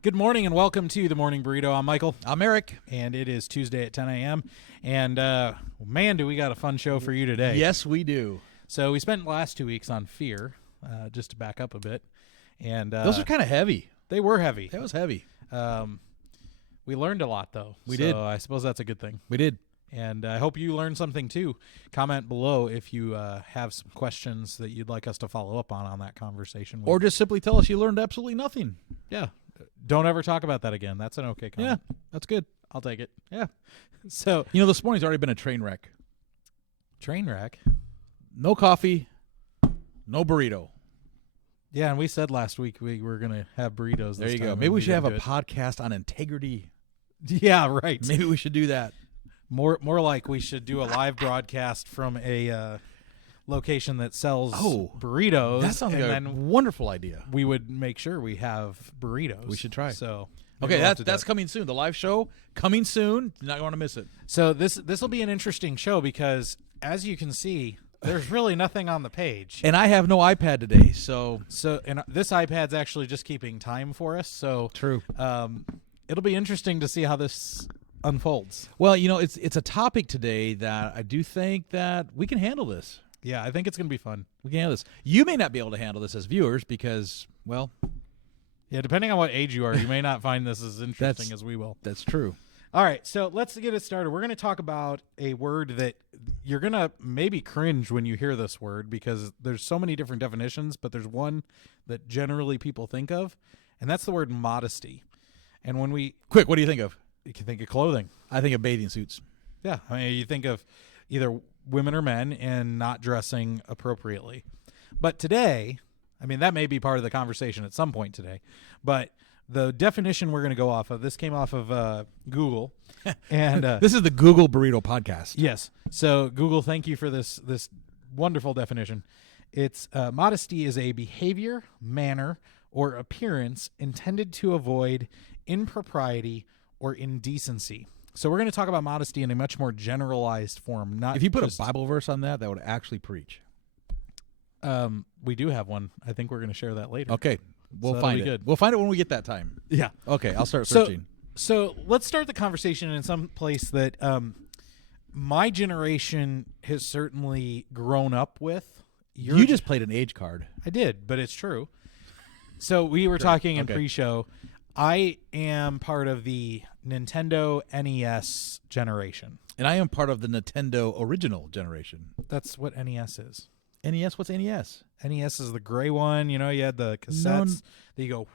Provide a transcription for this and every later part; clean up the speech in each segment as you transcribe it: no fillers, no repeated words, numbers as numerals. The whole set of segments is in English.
Good morning and welcome to the Morning Burrito. I'm Michael. I'm Eric. And it is Tuesday at 10 a.m. And man, do we got a fun show for you today. Yes, we do. So we spent the last 2 weeks on fear, just to back up a bit. And those are kind of heavy. They were heavy. That was heavy. We learned a lot, though. We did. I suppose that's a good thing. We did. And I hope you learned something, too. Comment below if you have some questions that you'd like us to follow up on that conversation. Or just simply tell us you learned absolutely nothing. Yeah. Don't ever talk about that again. That's an okay comment. Yeah, that's good. I'll take it. Yeah. So, this morning's already been a train wreck. Train wreck? No coffee, no burrito. Yeah, and we said last week we were going to have burritos. There you go. Maybe we should have a podcast on integrity. Yeah, right. Maybe we should do that. More like we should do a live broadcast from a location that sells burritos. That sounds like a wonderful idea. We would make sure we have burritos. We should try. So okay, that's coming soon. The live show coming soon. You're not going to miss it. So this will be an interesting show because, as you can see, there's really nothing on the page. And I have no iPad today, so and this iPad's actually just keeping time for us. So true. It'll be interesting to see how this unfolds. Well, it's a topic today that I do think that we can handle this. Yeah, I think it's going to be fun. We can handle this. You may not be able to handle this as viewers because, well... Yeah, depending on what age you are, you may not find this as interesting as we will. That's true. All right, so let's get it started. We're going to talk about a word that you're going to maybe cringe when you hear this word because there's so many different definitions, but there's one that generally people think of, and that's the word modesty. And when we... Quick, what do you think of? You can think of clothing. I think of bathing suits. Yeah, I mean, you think of either women or men and not dressing appropriately. But today, I mean, that may be part of the conversation at some point today, but the definition we're going to go off of, this came off of Google. And this is the Google Burrito Podcast. Yes. So Google, thank you for this wonderful definition. It's modesty is a behavior, manner, or appearance intended to avoid impropriety or indecency. So we're going to talk about modesty in a much more generalized form. Not if you put a Bible verse on that would actually preach. We do have one. I think we're going to share that later. Okay, we'll find it. Good. We'll find it when we get that time. Yeah. Okay, I'll start searching. So let's start the conversation in some place that my generation has certainly grown up with. You just played an age card. I did, but it's true. So we were talking in pre-show. I am part of the Nintendo NES generation. And I am part of the Nintendo original generation. That's what NES is. NES? What's NES? NES is the gray one. You had the cassettes that you go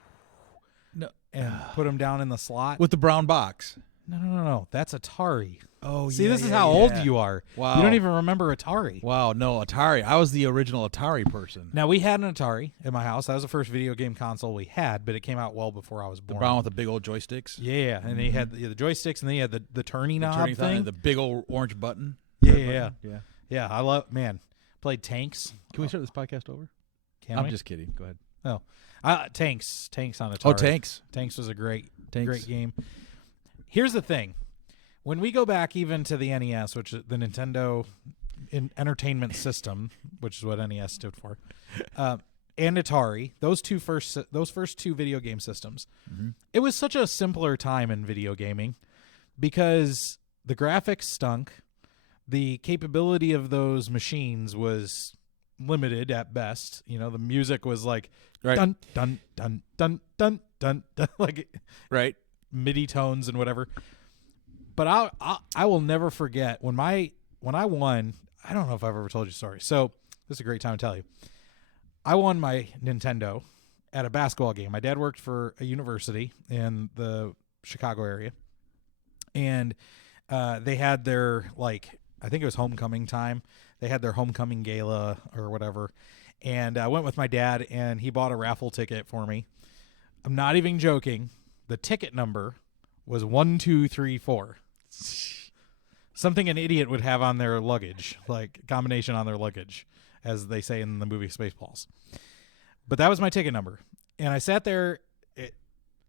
and put them down in the slot. With the brown box. No. That's Atari. Oh, See, this is how old you are. Wow. You don't even remember Atari. Wow, no, Atari. I was the original Atari person. Now, we had an Atari in my house. That was the first video game console we had, but it came out well before I was born. The brown with the big old joysticks? Yeah, and they had the joysticks, and then you had the turning knob thing. The big old orange button. Yeah. I love, played Tanks. Can we start this podcast over? I'm just kidding. Go ahead. Oh, Tanks on Atari. Oh, Tanks. Tanks was a great game. Here's the thing. When we go back even to the NES, which is the Nintendo Entertainment System, which is what NES stood for, and Atari, those first two video game systems, it was such a simpler time in video gaming because the graphics stunk, the capability of those machines was limited at best. The music was like dun dun dun dun dun dun dun, like MIDI tones and whatever. But I will never forget when I won. I don't know if I've ever told you a story. So this is a great time to tell you. I won my Nintendo at a basketball game. My dad worked for a university in the Chicago area, and they had their I think it was homecoming time. They had their homecoming gala or whatever, and I went with my dad, and he bought a raffle ticket for me. I'm not even joking. The ticket number was 1234. Something an idiot would have on their luggage, like combination on their luggage, as they say in the movie Spaceballs. But that was my ticket number. And I sat there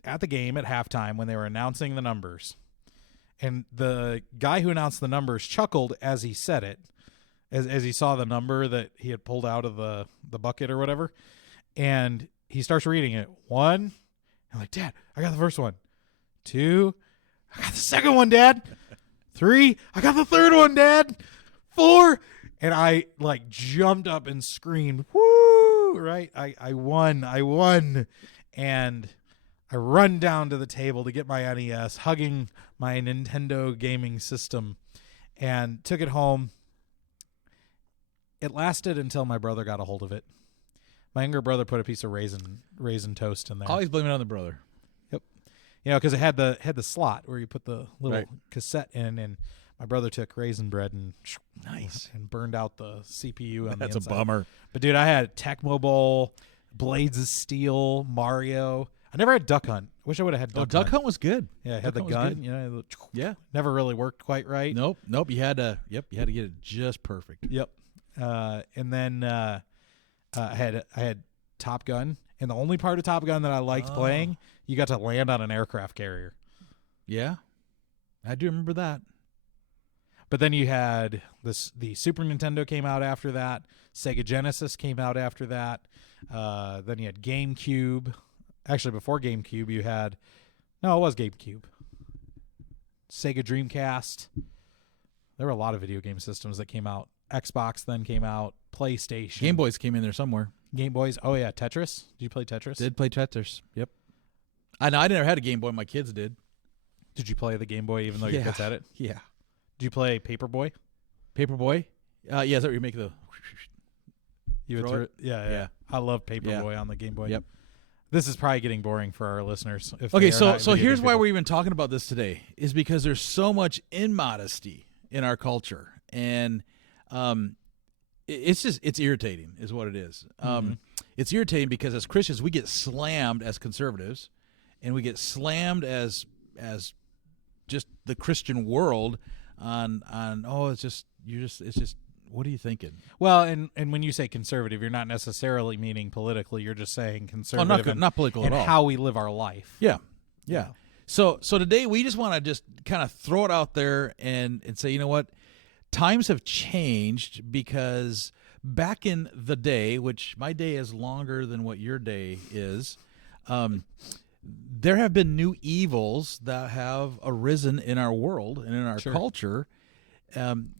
at the game at halftime when they were announcing the numbers. And the guy who announced the numbers chuckled as he said it, as he saw the number that he had pulled out of the bucket or whatever. And he starts reading it. 1, I'm like, Dad, I got the first one. 2, I got the second one, Dad. 3, I got the third one, Dad. 4, and I like jumped up and screamed, woo, right? I won. And I run down to the table to get my NES, hugging my Nintendo gaming system, and took it home. It lasted until my brother got a hold of it. My younger brother put a piece of raisin toast in there. Always blame it on the brother. Yep. You know, because it had the slot where you put the little cassette in, and my brother took raisin bread and burned out the CPU on the inside. That's a bummer. But dude, I had Tecmo Bowl, Blades of Steel, Mario. I never had Duck Hunt. Wish I would have had Duck Hunt. Duck Hunt was good. Yeah, it had the gun. You know, never really worked quite right. Nope. You had to get it just perfect. Yep. And then I had Top Gun, and the only part of Top Gun that I liked playing, you got to land on an aircraft carrier. Yeah, I do remember that. But then you had the Super Nintendo came out after that. Sega Genesis came out after that. Then you had GameCube. Actually, before GameCube, you had... No, it was GameCube. Sega Dreamcast. There were a lot of video game systems that came out. Xbox then came out. PlayStation. Game Boys came in there somewhere. Game Boys. Oh, yeah. Tetris. Did you play Tetris? Did play Tetris. Yep. I know. I never had a Game Boy. My kids did. Did you play the Game Boy even though your kids had it? Yeah. Did you play Paperboy? Paperboy? Yeah, is that where you make the... You would throw it? Yeah. I love Paperboy on the Game Boy. Yep. This is probably getting boring for our listeners. Okay, so here's why we're even talking about this today, is because there's so much immodesty in our culture, and it's irritating is what it is. It's irritating because as Christians we get slammed as conservatives, and we get slammed as just the Christian world on it's just what are you thinking? Well, and when you say conservative, you're not necessarily meaning politically. You're just saying conservative, not political at all. How we live our life. Yeah. So today we just want to just kind of throw it out there and say, you know what, times have changed, because back in the day, which my day is longer than what your day is, there have been new evils that have arisen in our world and in our culture.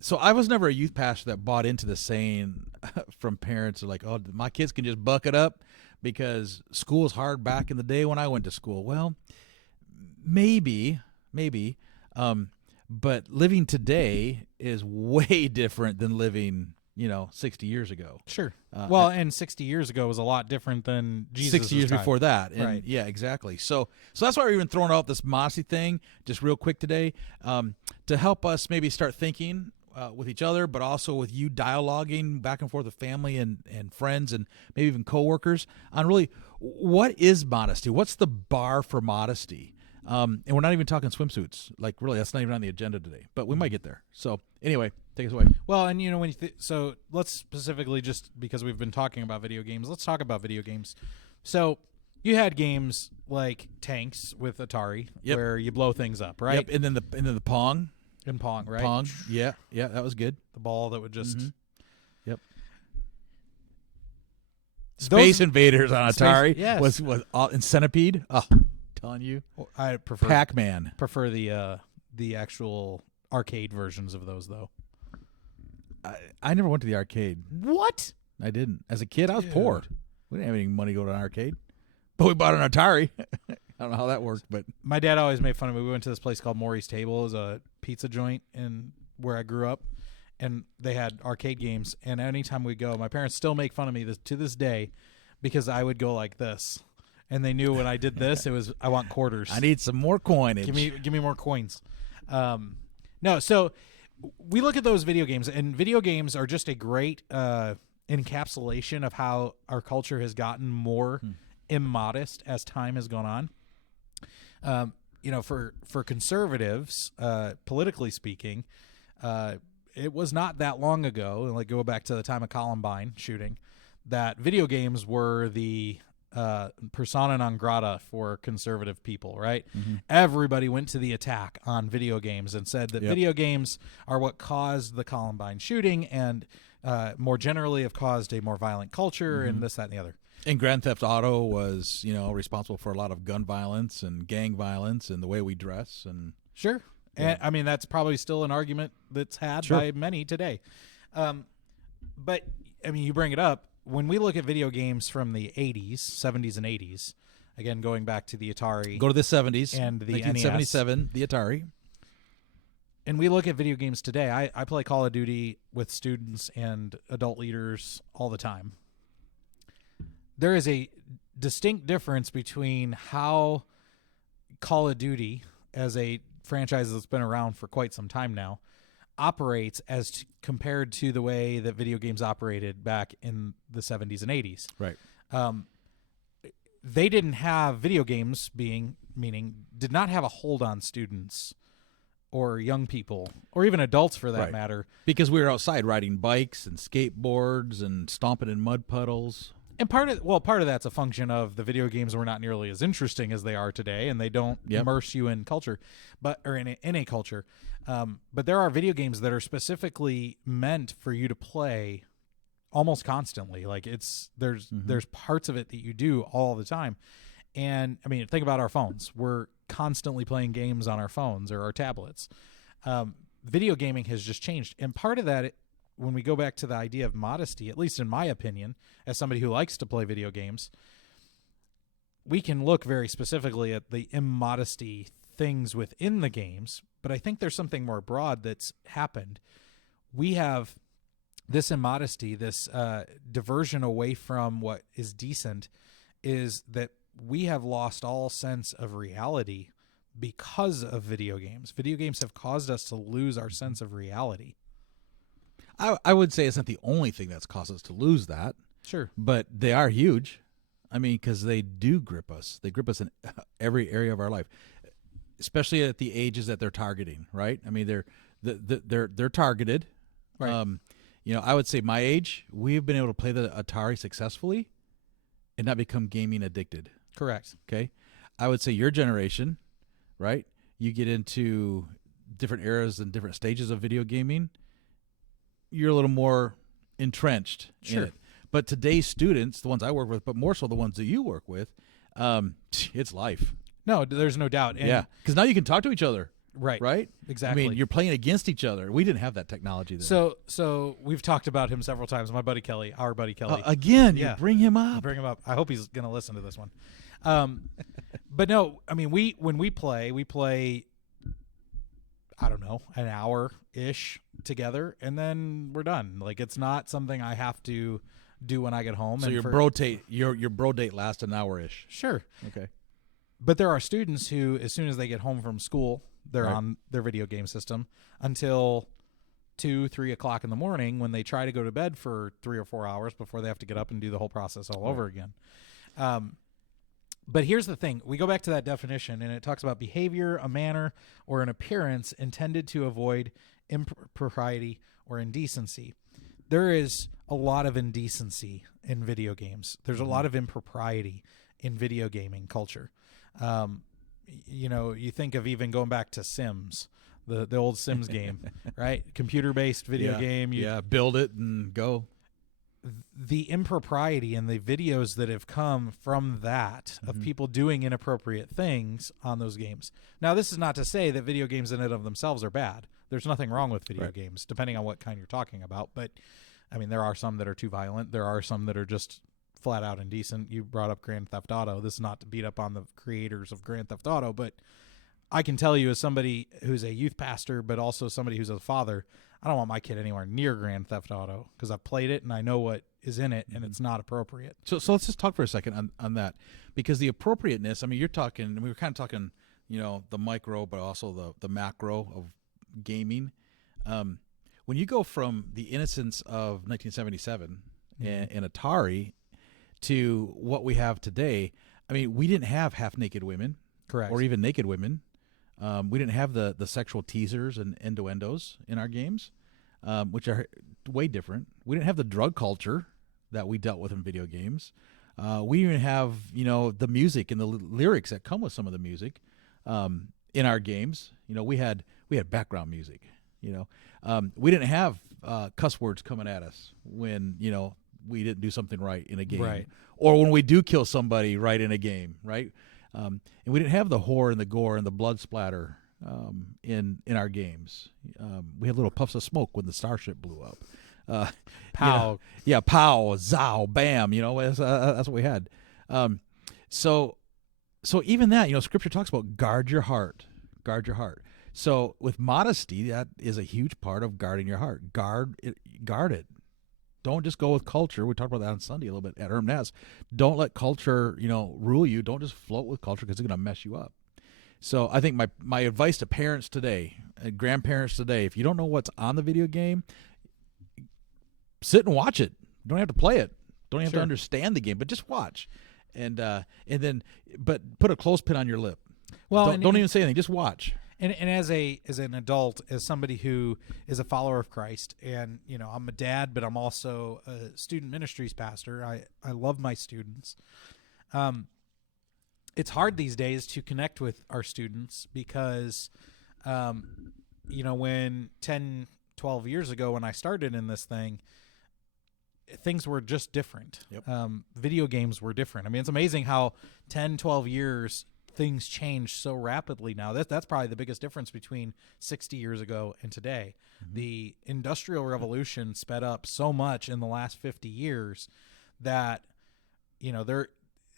So I was never a youth pastor that bought into the saying from parents like, oh, my kids can just buck it up because school was hard back in the day when I went to school. Well, maybe, but living today is way different than living, 60 years ago. Sure. And 60 years ago was a lot different than Jesus' 60 years time. before that. And right. Yeah, exactly. So that's why we're even throwing out this modesty thing just real quick today, to help us maybe start thinking with each other, but also with you dialoguing back and forth with family and friends and maybe even coworkers on really what is modesty? What's the bar for modesty? And we're not even talking swimsuits. Like, really, that's not even on the agenda today, but we might get there. So anyway, take us away. Well, and when so let's specifically, just because we've been talking about video games, let's talk about video games. So you had games like Tanks with Atari, where you blow things up, right? Yep. And then the Pong. And Pong, right? Pong. Yeah, that was good. The ball that would just. Mm-hmm. Yep. Space Invaders on Atari was in Centipede. Oh, telling you, I prefer Pac-Man. Prefer the actual arcade versions of those, though. I never went to the arcade. What? I didn't. As a kid, I was poor. We didn't have any money to go to an arcade, but we bought an Atari. I don't know how that worked, but my dad always made fun of me. We went to this place called Maury's Table. It was a pizza joint in where I grew up, and they had arcade games. And anytime we go, my parents still make fun of me to this day because I would go like this, and they knew when I did this, it was I want quarters. I need some more coinage. Give me more coins. No, so we look at those video games, and video games are just a great encapsulation of how our culture has gotten more immodest as time has gone on. For conservatives, politically speaking, it was not that long ago, like go back to the time of Columbine shooting, that video games were the persona non grata for conservative people, right? Mm-hmm. Everybody went to the attack on video games and said that video games are what caused the Columbine shooting, and more generally have caused a more violent culture and this, that, and the other. And Grand Theft Auto was, responsible for a lot of gun violence and gang violence and the way we dress. And Sure. Yeah. And I mean, that's probably still an argument that's had by many today. But I mean, you bring it up. When we look at video games from the 80s, 70s, and 80s, again, going back to the Atari. Go to the 70s. And the 1977, the Atari. And we look at video games today. I play Call of Duty with students and adult leaders all the time. There is a distinct difference between how Call of Duty, as a franchise that's been around for quite some time now, operates as compared to the way that video games operated back in the 70s and 80s. Right. They didn't have video games meaning did not have a hold on students or young people or even adults for that matter. Because we were outside riding bikes and skateboards and stomping in mud puddles. And part of that's a function of the video games were not nearly as interesting as they are today, and they don't immerse you in culture, in a culture. But there are video games that are specifically meant for you to play almost constantly. Like there's parts of it that you do all the time. And I mean, think about our phones. We're constantly playing games on our phones or our tablets. Video gaming has just changed, and part of that. When we go back to the idea of modesty, at least in my opinion, as somebody who likes to play video games, we can look very specifically at the immodesty things within the games, but I think there's something more broad that's happened. We have this immodesty, this diversion away from what is decent, is that we have lost all sense of reality because of video games. Video games have caused us to lose our sense of reality. I would say it's not the only thing that's caused us to lose that. Sure. But they are huge. I mean, because they do grip us. They grip us in every area of our life, especially at the ages that they're targeting, right? I mean, they're targeted. Right. I would say my age, we've been able to play the Atari successfully and not become gaming addicted. Correct. Okay. I would say your generation, right? You get into different eras and different stages of video gaming. You're a little more entrenched in it. But today's students, the ones I work with, but more so the ones that you work with, it's life. No, there's no doubt. And because now you can talk to each other. Right. Exactly. I mean, you're playing against each other. We didn't have that technology then. So we've talked about him several times. My buddy Kelly, our buddy Kelly. Again, you bring him up. Bring him up. I hope he's going to listen to this one. But no, I mean, when we play, I don't know, an hour-ish together, and then we're done. Like, it's not something I have to do when I get home. So your bro date lasts an hour-ish. Sure. Okay. But there are students who, as soon as they get home from school, they're on their video game system until 2-3 o'clock in the morning when they try to go to bed for 3 or 4 hours before they have to get up and do the whole process all over again. But here's the thing. We go back to that definition, and it talks about behavior, a manner, or an appearance intended to avoid impropriety or indecency. There is a lot of indecency in video games. There's a lot of impropriety in video gaming culture. You think of even going back to Sims, the old Sims game, right? Computer-based video game. Build it and go. The impropriety and the videos that have come from that of people doing inappropriate things on those games. Now, this is not to say that video games in and of themselves are bad. There's nothing wrong with video games, depending on what kind you're talking about. But, I mean, there are some that are too violent. There are some that are just flat out indecent. You brought up Grand Theft Auto. This is not to beat up on the creators of Grand Theft Auto, but I can tell you as somebody who's a youth pastor, but also somebody who's a father, I don't want my kid anywhere near Grand Theft Auto because I've played it and I know what is in it, and it's not appropriate. So let's just talk for a second on that, because the appropriateness, I mean, we were kind of talking, the micro, but also the macro of gaming. When you go from the innocence of 1977 and Atari to what we have today, I mean, we didn't have half-naked women. Correct. Or even naked women. We didn't have the sexual teasers and innuendos in our games, which are way different. We didn't have the drug culture that we dealt with in video games. We didn't have, the music and the lyrics that come with some of the music in our games. We had background music. We didn't have cuss words coming at us when we didn't do something right in a game, Right. or when we do kill somebody right in a game, right? And we didn't have the horror and the gore and the blood splatter in our games. We had little puffs of smoke when the starship blew up. Pow. Yeah, pow, zow, bam. That's what we had. So even that, Scripture talks about guard your heart. So with modesty, that is a huge part of guarding your heart. Guard it. Don't just go with culture. We talked about that on Sunday a little bit at Herm Ness. Don't let culture, rule you. Don't just float with culture because it's going to mess you up. So I think my advice to parents today, grandparents today, if you don't know what's on the video game, sit and watch it. You don't have to play it. Don't have to understand the game, but just watch. And then put a clothespin on your lip. Well, don't even say anything. Just watch. And as an adult, as somebody who is a follower of Christ, and I'm a dad, but I'm also a student ministries pastor. I love my students. It's hard these days to connect with our students because, when 10, 12 years ago when I started in this thing, things were just different. Yep. Video games were different. I mean, it's amazing how 10, 12 years things change so rapidly now. That's probably the biggest difference between 60 years ago and today. Mm-hmm. The Industrial Revolution sped up so much in the last 50 years that,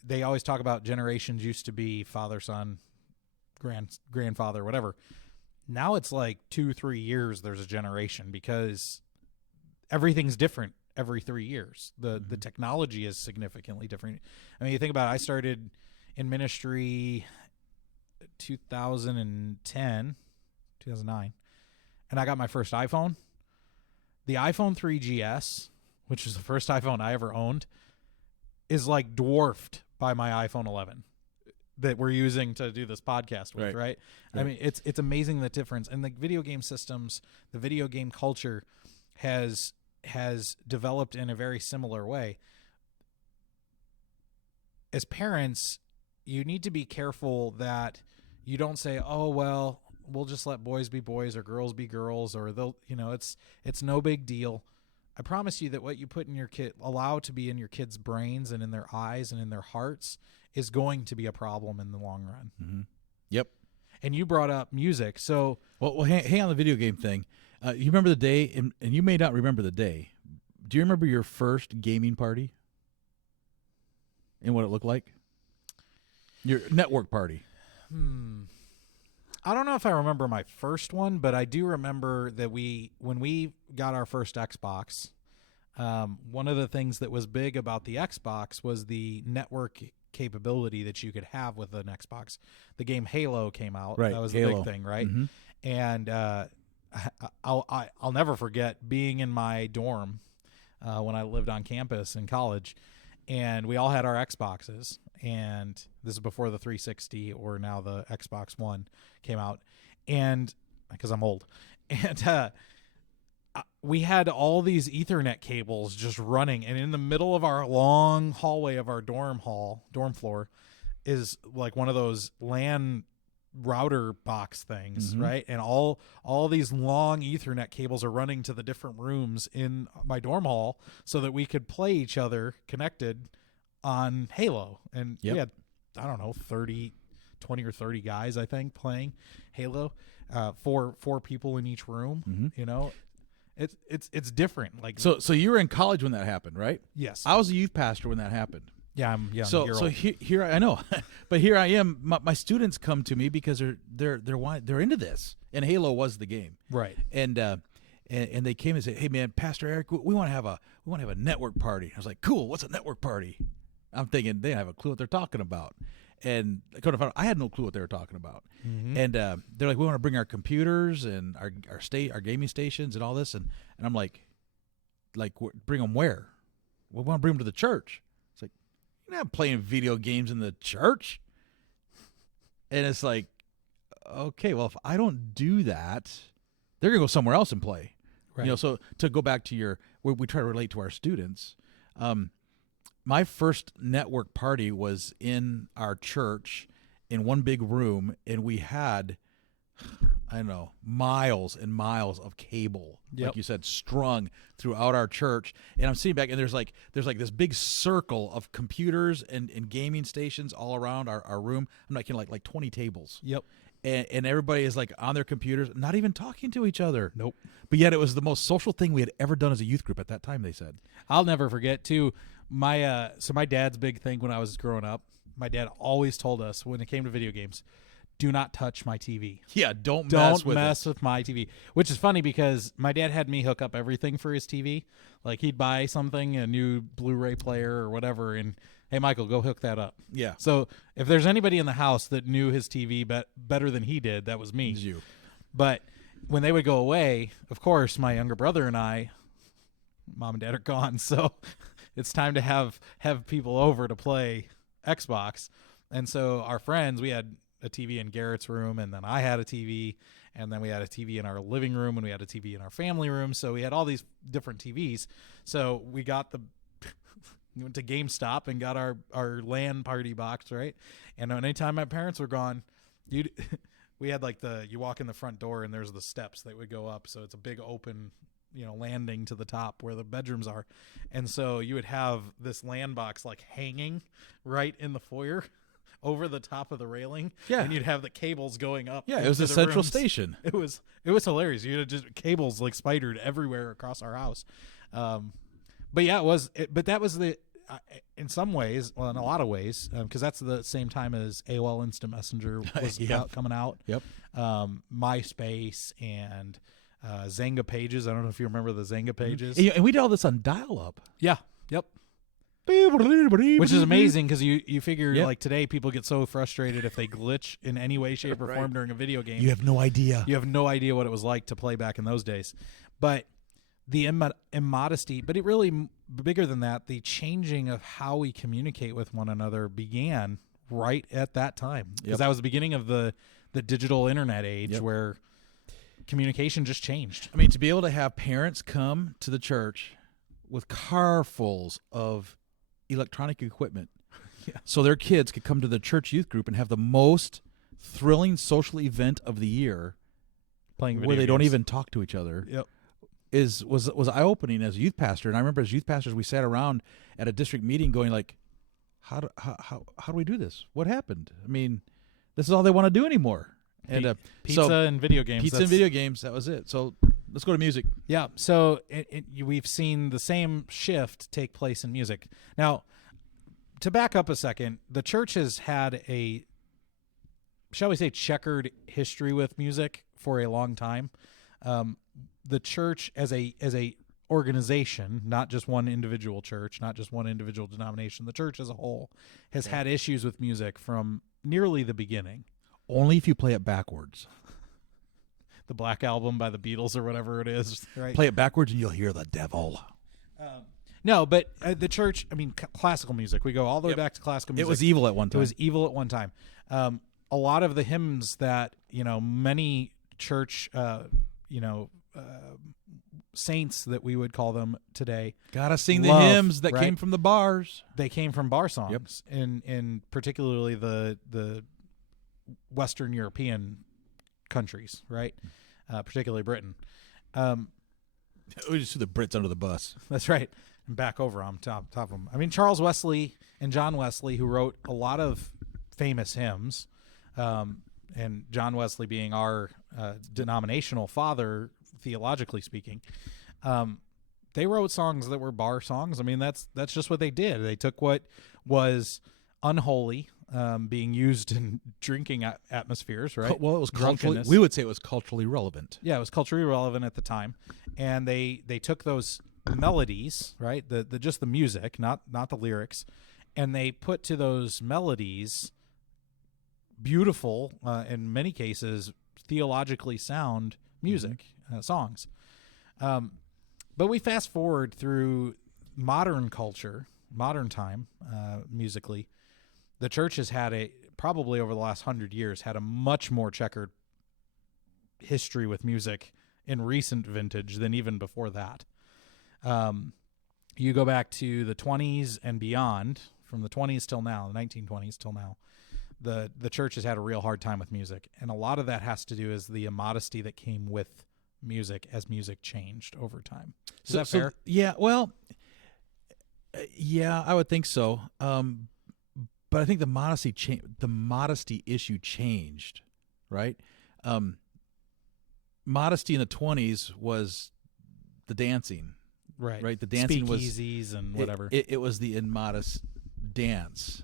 they always talk about generations used to be father, son, grandfather, whatever. Now it's like 2-3 years there's a generation because everything's different every 3 years. The technology is significantly different. I mean, you think about it, I started in ministry 2009, and I got my first iPhone. The iPhone 3GS, which was the first iPhone I ever owned, is like dwarfed by my iPhone 11 that we're using to do this podcast with, right? I mean, it's amazing the difference. And the video game systems, the video game culture has developed in a very similar way. As parents, you need to be careful that you don't say, "Oh, well, we'll just let boys be boys or girls be girls," or they'll, it's no big deal. I promise you that what you put in your kid, allow to be in your kids' brains and in their eyes and in their hearts, is going to be a problem in the long run. Mm-hmm. Yep. And you brought up music, so well, hang on the video game thing. You remember the day, and you may not remember the day. Do you remember your first gaming party and what it looked like? Your network party. I don't know if I remember my first one, but I do remember that when we got our first Xbox, one of the things that was big about the Xbox was the network capability that you could have with an Xbox. The game Halo came out. Right, that was Halo. the big thing, right? Mm-hmm. And I'll never forget being in my dorm when I lived on campus in college, and we all had our Xboxes. And this is before the 360 or now the Xbox One came out, and because I'm old, and we had all these Ethernet cables just running, and in the middle of our long hallway of our dorm floor is like one of those LAN router box things, Mm-hmm. right? And all these long Ethernet cables are running to the different rooms in my dorm hall so that we could play each other connected on Halo. And we had, I don't know, 20 or 30 guys, I think, playing Halo, four people in each room. Mm-hmm. It's different. Like, so you were in college when that happened, right? yes, I was a youth pastor when that happened. yeah, I'm young. So here I know, but here I am. My students come to me because they're into this, and Halo was the game, right? And they came and said, "Hey man, Pastor Eric, we want to have a network party." I was like, "Cool, what's a network party?" I'm thinking they don't have a clue what they're talking about, and I had no clue what they were talking about. Mm-hmm. And they're like, "We want to bring our computers and our gaming stations and all this," and I'm like, bring them where? We want to bring them to the church. It's like, you're not playing video games in the church. And it's like, okay, well, if I don't do that, they're gonna go somewhere else and play. Right. So to go back to where we try to relate to our students, my first network party was in our church in one big room, and we had, I know, miles and miles of cable, Yep. like you said, strung throughout our church. And I'm sitting back, and there's like this big circle of computers and gaming stations all around our room. I'm not kidding, like 20 tables. Yep. And everybody is like on their computers, not even talking to each other. Nope. But yet it was the most social thing we had ever done as a youth group at that time, they said. I'll never forget too. My dad's big thing when I was growing up. My dad always told us when it came to video games, do not touch my TV. Yeah, don't Don't mess with my TV. Which is funny because my dad had me hook up everything for his TV. Like he'd buy something, a new Blu-ray player or whatever, and hey, Michael, go hook that up. Yeah. So if there's anybody in the house that knew his TV better than he did, that was me. It was you. But when they would go away, of course, my younger brother and I, mom and dad are gone, so it's time to have people over to play Xbox. And so our friends, we had a TV in Garrett's room, and then I had a TV, and then we had a TV in our living room, and we had a TV in our family room. So we had all these different TVs. So we got we went to GameStop and got our LAN party box, right? And anytime my parents were gone, we had like you walk in the front door and there's the steps that would go up. So it's a big open, landing to the top where the bedrooms are. And so you would have this LAN box like hanging right in the foyer over the top of the railing. Yeah. And you'd have the cables going up. Yeah, it was a into the central rooms. Station. It was hilarious. You had just cables like spidered everywhere across our house. But yeah, but that was in some ways, well, in a lot of ways, because that's the same time as AOL Instant Messenger was coming out. Yep. MySpace and Zanga pages. I don't know if you remember the Zanga pages. And we did all this on dial-up. Yeah. Yep. Which is amazing because you figure like today people get so frustrated if they glitch in any way, shape, or form during a video game. You have no idea. You have no idea what it was like to play back in those days. But the immodesty, but it really bigger than that, the changing of how we communicate with one another began right at that time. Because that was the beginning of the digital internet age where communication just changed. I mean, to be able to have parents come to the church with carfuls of electronic equipment so their kids could come to the church youth group and have the most thrilling social event of the year playing video where they games. don't even talk to each other. Yep. Was eye-opening as a youth pastor. And I remember as youth pastors, we sat around at a district meeting going like, how do we do this? What happened? I mean, this is all they want to do anymore. And pizza and video games. Pizza and video games, that was it. So let's go to music. Yeah, so we've seen the same shift take place in music. Now, to back up a second, the church has had a, shall we say, checkered history with music for a long time. The church as a organization, not just one individual church, not just one individual denomination, the church as a whole has had issues with music from nearly the beginning. Only if you play it backwards. The Black Album by the Beatles or whatever it is, right? Play it backwards and you'll hear the devil. No, but the church, I mean, classical music. We go all the way back to classical music. It was evil at one time. It was evil at one time. A lot of the hymns that, many church, saints that we would call them today. Gotta sing the love, hymns that right? came from the bars. They came from bar songs, in particularly the Western European countries, right? Particularly Britain. We just threw the Brits under the bus. That's right. And back over on top of them. I mean, Charles Wesley and John Wesley, who wrote a lot of famous hymns, and John Wesley being our denominational father, theologically speaking, they wrote songs that were bar songs. I mean, that's just what they did. They took what was unholy, being used in drinking atmospheres, right? Well, it was culturally. Drunkenness. We would say it was culturally relevant. Yeah, it was culturally relevant at the time, and they took those melodies, right? Just the music, not the lyrics, and they put to those melodies beautiful, in many cases, theologically sound music, songs. But we fast forward through modern culture, modern time, musically. The church has had probably over the last 100 years, had a much more checkered history with music in recent vintage than even before that. You go back to the 20s and beyond, from the 20s till now, the 1920s till now, the church has had a real hard time with music, and a lot of that has to do is the immodesty that came with music as music changed over time. Is that fair? Yeah, well, yeah, I would think so. But I think the modesty issue changed, right? Modesty in the 20s was the dancing, right? The dancing was speakeasies and whatever. It was the immodest dance.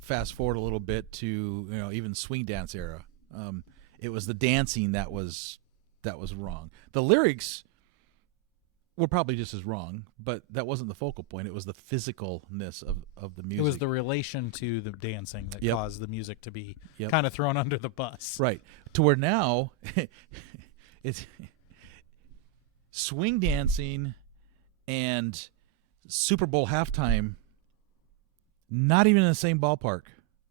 Fast forward a little bit to even swing dance era. It was the dancing that was wrong. The lyrics were probably just as wrong, but that wasn't the focal point. It was the physicalness of the music. It was the relation to the dancing that caused the music to be kind of thrown under the bus. Right. To where now it's swing dancing and Super Bowl halftime, not even in the same ballpark.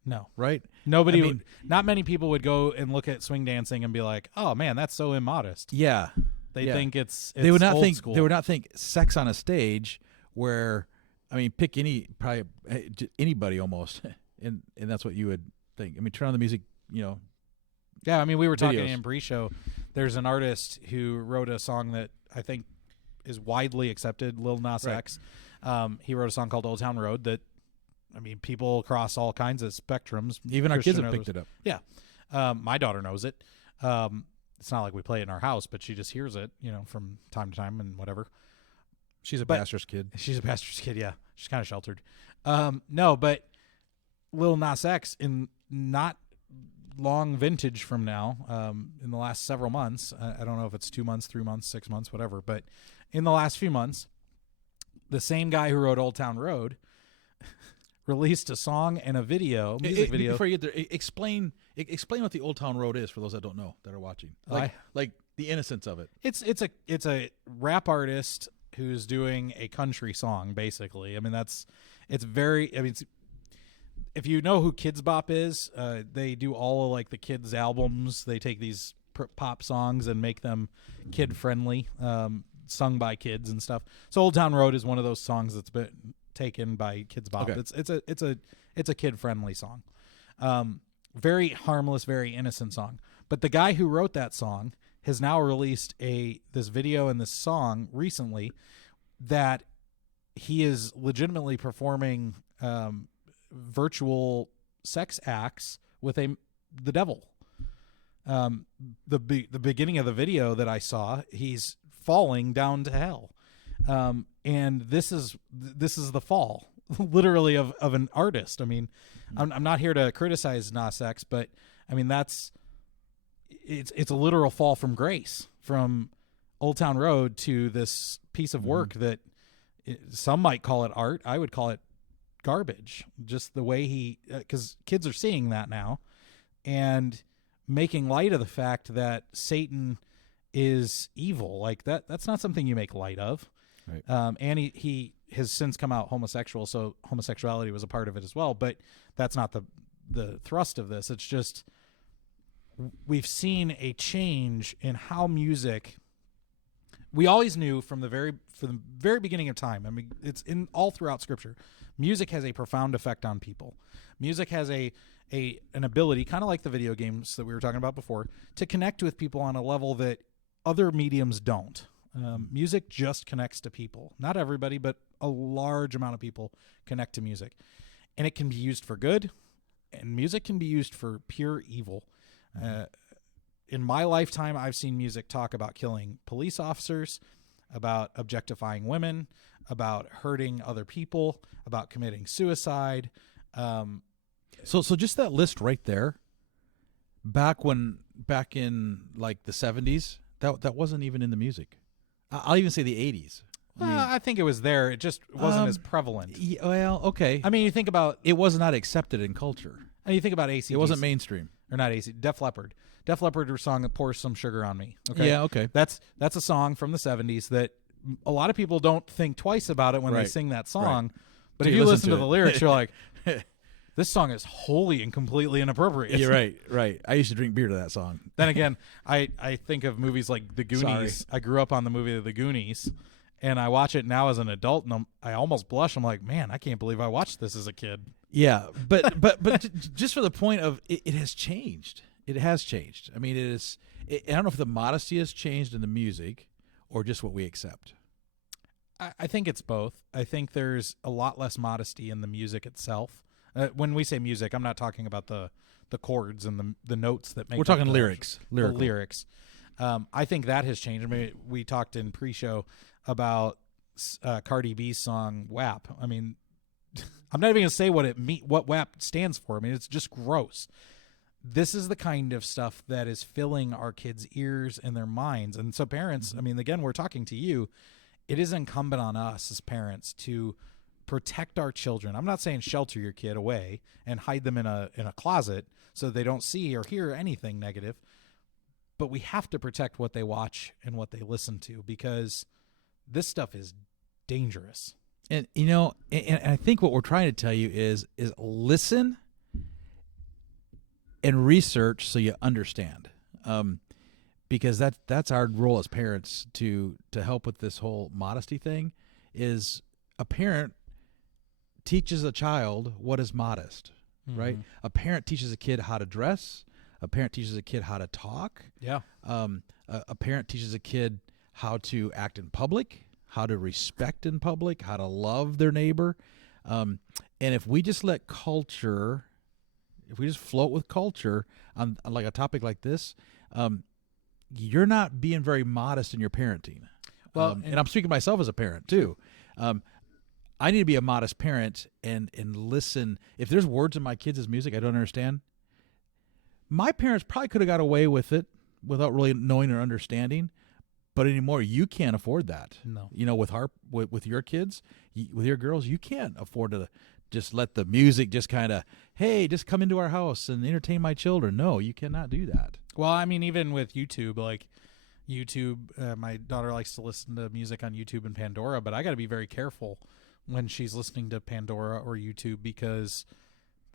No. Right? Nobody not many people would go and look at swing dancing and be like, "Oh man, that's so immodest." Yeah. They think it's they would not old think school. They would not think sex on a stage where pick anybody almost and that's what you would think. Turn on the music, Yeah, we were talking videos. in pre-show. There's an artist who wrote a song that I think is widely accepted, Lil Nas X. He wrote a song called Old Town Road that people across all kinds of spectrums. Even our kids have picked it up. Yeah. My daughter knows it. It's not like we play it in our house, but she just hears it, from time to time and whatever. She's a pastor's kid. She's a pastor's kid, yeah. She's kind of sheltered. No, but Lil Nas X, in not long vintage from now, in the last several months, I don't know if it's 2 months, 3 months, 6 months, whatever, but in the last few months, the same guy who wrote Old Town Road released a song and a music video. Before you get there, explain what the Old Town Road is for those that don't know that are watching. Like the innocence of it. It's a rap artist who's doing a country song, basically. If you know who Kids Bop is, they do all of like the kids albums. They take these pop songs and make them kid friendly, sung by kids and stuff. So Old Town Road is one of those songs that's been taken by Kids Bop. Okay. It's a kid friendly song. Very harmless, very innocent song. But the guy who wrote that song has now released this video and this song recently that he is legitimately performing virtual sex acts with the devil. The beginning of the video that I saw, he's falling down to hell. And this is the fall, literally, of an artist. I'm not here to criticize Nas X, but it's a literal fall from grace, from Old Town Road to this piece of work that some might call it art. I would call it garbage. Just the way because kids are seeing that now and making light of the fact that Satan is evil. Like that's not something you make light of. Right. And he has since come out homosexual, so homosexuality was a part of it as well. But that's not the thrust of this. It's just we've seen a change in how music. We always knew from the very beginning of time. It's in all throughout Scripture. Music has a profound effect on people. Music has an ability, kind of like the video games that we were talking about before, to connect with people on a level that other mediums don't. Music just connects to people. Not everybody, but a large amount of people connect to music. And it can be used for good, and music can be used for pure evil. In my lifetime, I've seen music talk about killing police officers, about objectifying women, about hurting other people, about committing suicide. So just that list right there, back in like the 70s, that wasn't even in the music. I'll even say the 80s. I think it was there. It just wasn't as prevalent. Well, okay. You think about it was not accepted in culture. And you think about AC/DC. It wasn't mainstream. Or not AC. Def Leppard. Def Leppard were a song that pours some sugar on me. Okay. Yeah. Okay. That's a song from the 70s that a lot of people don't think twice about it when they sing that song. Right. But if you listen to the lyrics, you're like, this song is wholly and completely inappropriate. You're right. I used to drink beer to that song. Then again, I think of movies like The Goonies. Sorry. I grew up on the movie The Goonies, And I watch it now as an adult, and I almost blush. I'm like, man, I can't believe I watched this as a kid. Yeah, but just for the point of it has changed. It has changed. I mean, I don't know if the modesty has changed in the music or just what we accept. I think it's both. I think there's a lot less modesty in the music itself. When we say music, I'm not talking about the chords and the notes that make. We're talking lyrics. The lyrics. I think that has changed. I mean, we talked in pre-show about Cardi B's song "WAP." I mean, I'm not even gonna say what WAP stands for. I mean, it's just gross. This is the kind of stuff that is filling our kids' ears and their minds. And so parents, I mean, again, we're talking to you. It is incumbent on us as parents to protect our children. I'm not saying shelter your kid away and hide them in a closet so they don't see or hear anything negative, but we have to protect what they watch and what they listen to, because this stuff is dangerous. And and I think what we're trying to tell you is listen and research so you understand. Because that's our role as parents to help with this whole modesty thing. Is a parent teaches a child what is modest, right? A parent teaches a kid how to dress. A parent teaches a kid how to talk. Yeah. A parent teaches a kid how to act in public, how to respect in public, how to love their neighbor. And if we just let culture, if we just float with culture on like a topic like this, you're not being very modest in your parenting. Well, and I'm speaking to myself as a parent too. I need to be a modest parent and listen. If there's words in my kids' music I don't understand, my parents probably could have got away with it without really knowing or understanding. But anymore, you can't afford that. No. With your kids, with your girls, you can't afford to just let the music just kind of, hey, just come into our house and entertain my children. No, you cannot do that. Well, I mean, even with YouTube, my daughter likes to listen to music on YouTube and Pandora, but I got to be very careful when she's listening to Pandora or YouTube, because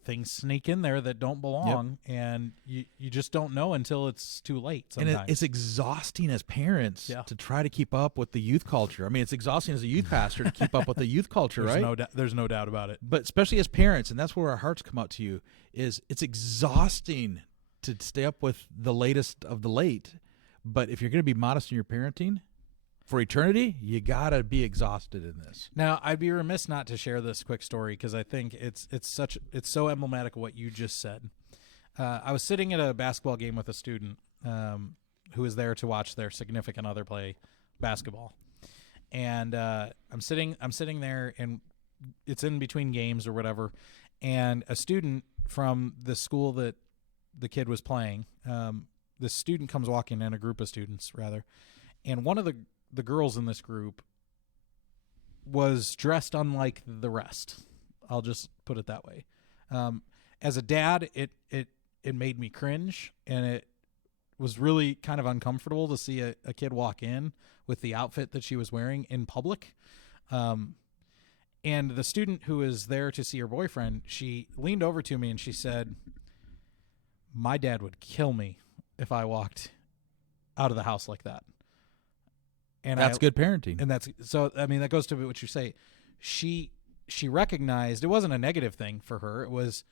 things sneak in there that don't belong, and you just don't know until it's too late sometimes. And it's exhausting as parents to try to keep up with the youth culture. I mean, it's exhausting as a youth pastor to keep up with the youth culture, right? There's no doubt about it. But especially as parents, and that's where our hearts come out to you, is it's exhausting to stay up with the latest of the late. But if you're going to be modest in your parenting for eternity, you got to be exhausted in this. Now, I'd be remiss not to share this quick story, because I think it's so emblematic of what you just said. I was sitting at a basketball game with a student who was there to watch their significant other play basketball, and I'm sitting there, and it's in between games or whatever, and a student from the school that the kid was playing, the student comes walking in, a group of students rather, and one of the girls in this group was dressed unlike the rest. I'll just put it that way. As a dad, it made me cringe, and it was really kind of uncomfortable to see a kid walk in with the outfit that she was wearing in public. And the student who was there to see her boyfriend, she leaned over to me and she said, "My dad would kill me if I walked out of the house like that." And that's good parenting. And that's so. I mean, that goes to what you say. She recognized it wasn't a negative thing for her. It was,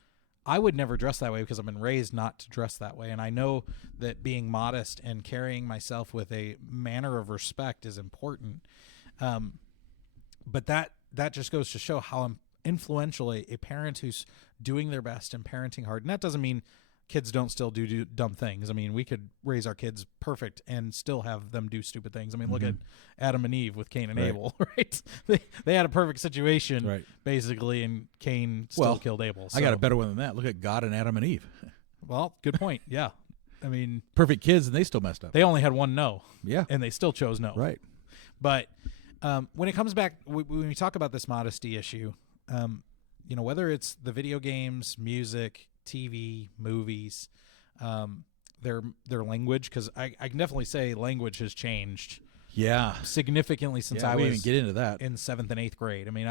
I would never dress that way because I've been raised not to dress that way, and I know that being modest and carrying myself with a manner of respect is important. But that just goes to show how influential a parent who's doing their best and parenting hard. And that doesn't mean kids don't still do dumb things. I mean, we could raise our kids perfect and still have them do stupid things. I mean, look at Adam and Eve with Cain and Abel, right? They had a perfect situation, basically, and Cain still killed Abel. So. I got a better one than that. Look at God and Adam and Eve. Well, good point. Yeah. I mean, perfect kids, and they still messed up. They only had one no. Yeah. And they still chose no. Right. But when it comes back, when we talk about this modesty issue, whether it's the video games, music, TV, movies, their language, because I can definitely say language has changed significantly since I was even get into that in 7th and 8th grade. I mean,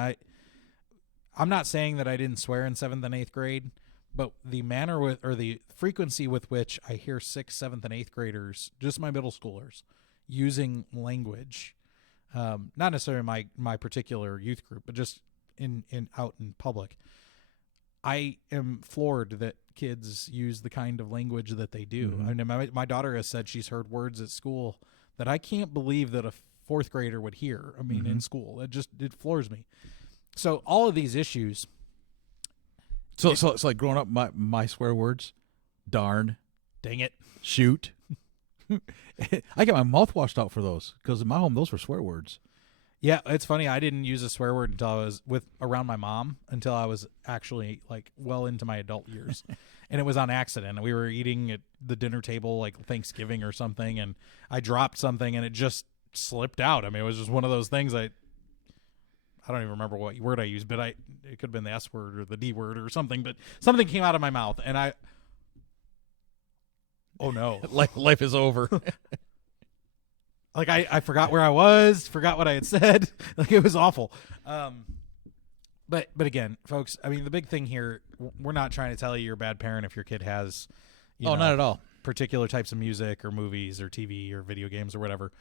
I'm not saying that I didn't swear in 7th and 8th grade, but the manner or the frequency with which I hear 6th, 7th, and 8th graders, just my middle schoolers, using language not necessarily my particular youth group, but just in out in public. I am floored that kids use the kind of language that they do. Mm-hmm. I mean, my daughter has said she's heard words at school that I can't believe that a fourth grader would hear. I mean, in school, it floors me. So all of these issues. So it's like growing up, my swear words, darn, Dang it, shoot. I get my mouth washed out for those because in my home those were swear words. Yeah, it's funny. I didn't use a swear word until I was around my mom, until I was actually like well into my adult years. And it was on accident. We were eating at the dinner table like Thanksgiving or something, and I dropped something and it just slipped out. I mean, it was just one of those things. I don't even remember what word I used, but it could have been the S word or the D word or something, but something came out of my mouth and oh no. Life is over. Like I forgot where I was, forgot what I had said. Like it was awful. But again, folks, I mean, the big thing here, we're not trying to tell you you're a bad parent if your kid has, not at all, particular types of music or movies or TV or video games or whatever.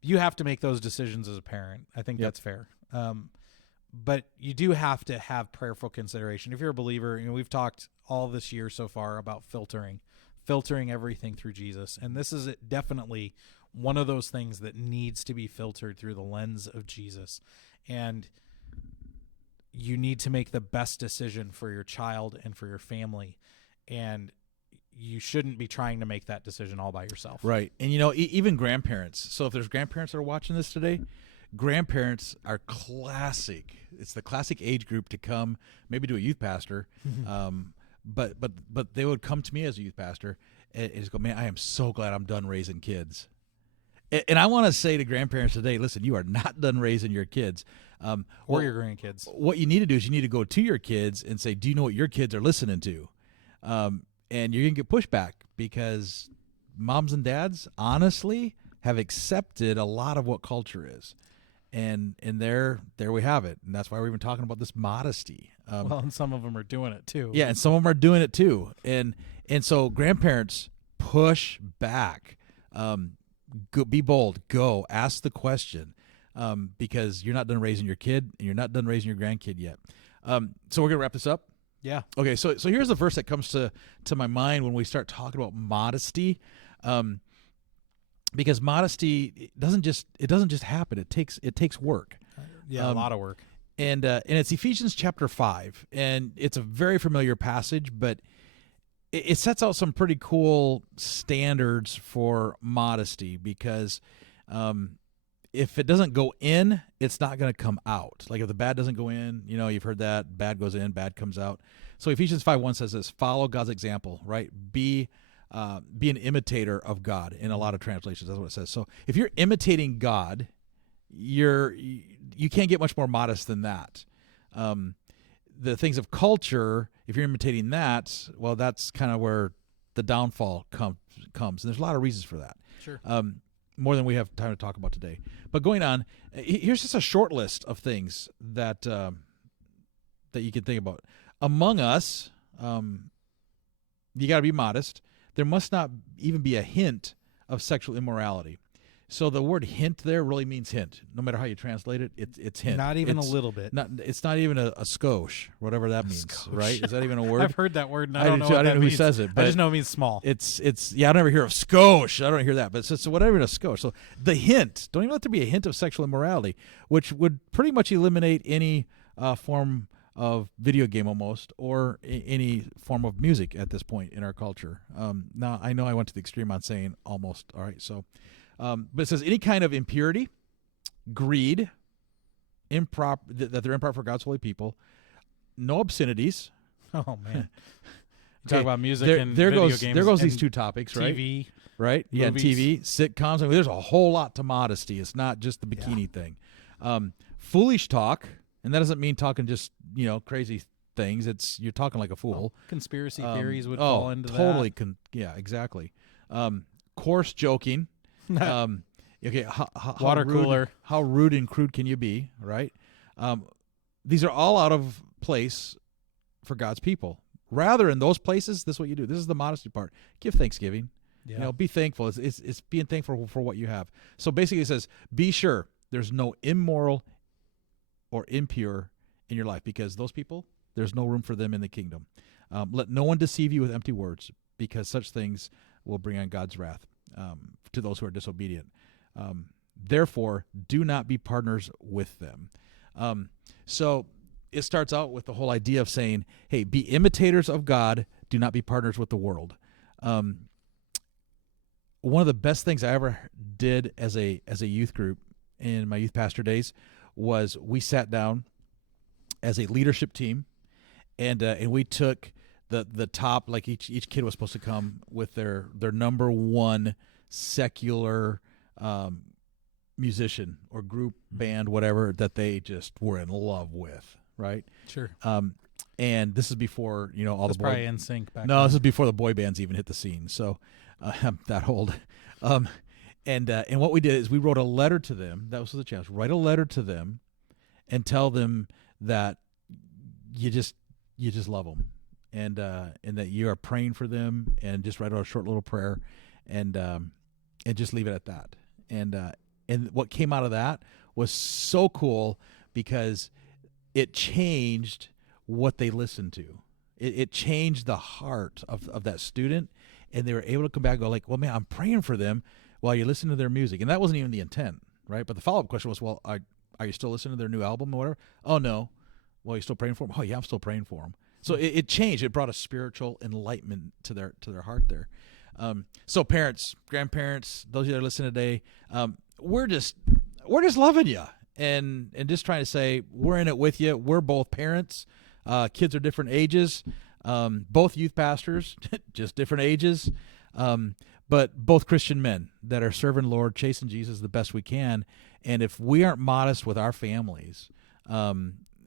You have to make those decisions as a parent. I think that's fair. But you do have to have prayerful consideration. If you're a believer, we've talked all this year so far about filtering everything through Jesus. And this is definitely one of those things that needs to be filtered through the lens of Jesus. And you need to make the best decision for your child and for your family. And you shouldn't be trying to make that decision all by yourself. Right. And, even grandparents. So if there's grandparents that are watching this today, grandparents are classic. It's the classic age group to come, maybe to a youth pastor. But they would come to me as a youth pastor and just go, man, I am so glad I'm done raising kids. And I want to say to grandparents today, listen, you are not done raising your kids. Or your grandkids. What you need to do is you need to go to your kids and say, do you know what your kids are listening to? And you're going to get pushback because moms and dads, honestly, have accepted a lot of what culture is. And there we have it. And that's why we're even talking about this modesty. And some of them are doing it too. Yeah, and some of them are doing it too. And so grandparents, push back. Go, be bold. Go. Ask the question because you're not done raising your kid and you're not done raising your grandkid yet. So we're going to wrap this up. Yeah. Okay, so here's the verse that comes to my mind when we start talking about modesty. Because modesty it doesn't just happen. It takes work. Yeah, a lot of work. And it's Ephesians chapter 5, and it's a very familiar passage, but it sets out some pretty cool standards for modesty because if it doesn't go in, it's not going to come out. Like if the bad doesn't go in, you've heard that, bad goes in, bad comes out. So Ephesians 5:1 says this: follow God's example, right? Be an imitator of God. In a lot of translations, that's what it says. So if you're imitating God, you can't get much more modest than that. The things of culture, if you're imitating that, well, that's kind of where the downfall comes. And there's a lot of reasons for that. Sure. More than we have time to talk about today. But going on, here's just a short list of things that you can think about. Among us, you got to be modest. There must not even be a hint of sexual immorality. So the word hint there really means hint. No matter how you translate it, it's hint. Not even a little bit. It's not even a skosh, whatever that means, right? Is that even a word? I've heard that word, and I don't know what I don't know means. who says it. But I just know it means small. It's I never hear of skosh. I don't hear that. But so whatever a skosh. So the hint, don't even let there be a hint of sexual immorality, which would pretty much eliminate any form of video game almost, or any form of music at this point in our culture. Now, I know I went to the extreme on saying almost, all right, so... but it says any kind of impurity, greed, that they're improper for God's holy people, no obscenities. Oh, man. Okay, Talk about music and video games. There goes these two topics, right? TV. Right? Yeah, movies. TV, sitcoms. I mean, there's a whole lot to modesty. It's not just the bikini thing. Foolish talk, and that doesn't mean talking just, crazy things. You're talking like a fool. Conspiracy theories would fall into totally that. Yeah, exactly. Coarse joking. Okay, Water cooler. How rude and crude can you be, right? These are all out of place for God's people. Rather, in those places, this is what you do. This is the modesty part. Give thanksgiving. Yeah. Be thankful. It's being thankful for what you have. So basically, it says, be sure there's no immoral or impure in your life, because those people, there's no room for them in the kingdom. Let no one deceive you with empty words, because such things will bring on God's wrath to those who are disobedient. Therefore, do not be partners with them. So it starts out with the whole idea of saying, hey, be imitators of God. Do not be partners with the world. One of the best things I ever did as a youth group in my youth pastor days was we sat down as a leadership team, and we took the top, like each kid was supposed to come with their number one secular musician or group, band, whatever, that they just were in love with, right? Sure. And this is before all That's the boy. probably NSYNC back No, then. this is before the boy bands even hit the scene. So I'm that old. And what we did is we wrote a letter to them. That was the challenge. Write a letter to them and tell them that you just love them, and that you are praying for them, and just write out a short little prayer, and just leave it at that. And what came out of that was so cool, because it changed what they listened to. It changed the heart of that student, and they were able to come back and go like, well, man, I'm praying for them while you listen to their music. And that wasn't even the intent, right? But the follow-up question was, well, are you still listening to their new album or whatever? Oh, no. Well, you still praying for them? Oh, yeah, I'm still praying for them. So it changed. It brought a spiritual enlightenment to their heart there. So parents, grandparents, those of you that are listening today, we're just loving you, and just trying to say we're in it with you. We're both parents. Kids are different ages. Both youth pastors, just different ages. But both Christian men that are serving the Lord, chasing Jesus the best we can. And if we aren't modest with our families,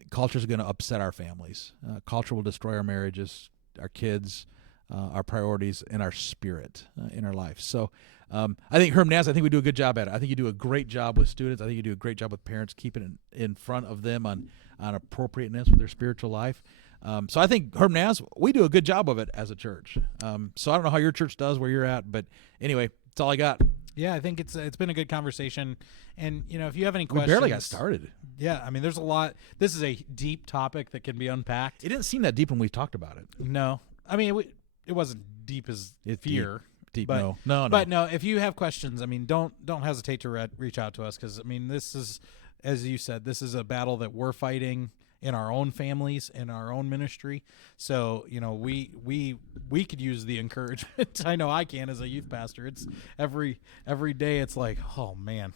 culture is going to upset our families. Culture will destroy our marriages, our kids, our priorities, and our spirit in our life. So I think Herm Naz, I think we do a good job at it. I think you do a great job with students. I think you do a great job with parents, keeping it in front of them on appropriateness with their spiritual life. So I think Herm Naz, we do a good job of it as a church. So I don't know how your church does, where you're at, but anyway, that's all I got. Yeah, I think it's been a good conversation. And, if you have any We questions. barely got started. Yeah, I mean, there's a lot. This is a deep topic that can be unpacked. It didn't seem that deep when we talked about it. No. I mean, it wasn't deep as fear. Deep, but, no. But no, if you have questions, I mean, don't hesitate to reach out to us, because, I mean, this is, as you said, this is a battle that we're fighting in our own families, in our own ministry. So, we could use the encouragement. I know I can as a youth pastor. It's every day it's like, oh man,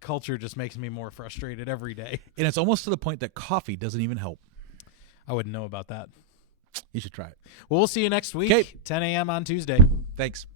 culture just makes me more frustrated every day. And it's almost to the point that coffee doesn't even help. I wouldn't know about that. You should try it. Well, we'll see you next week, 'Kay. 10 a.m. on Tuesday. Thanks.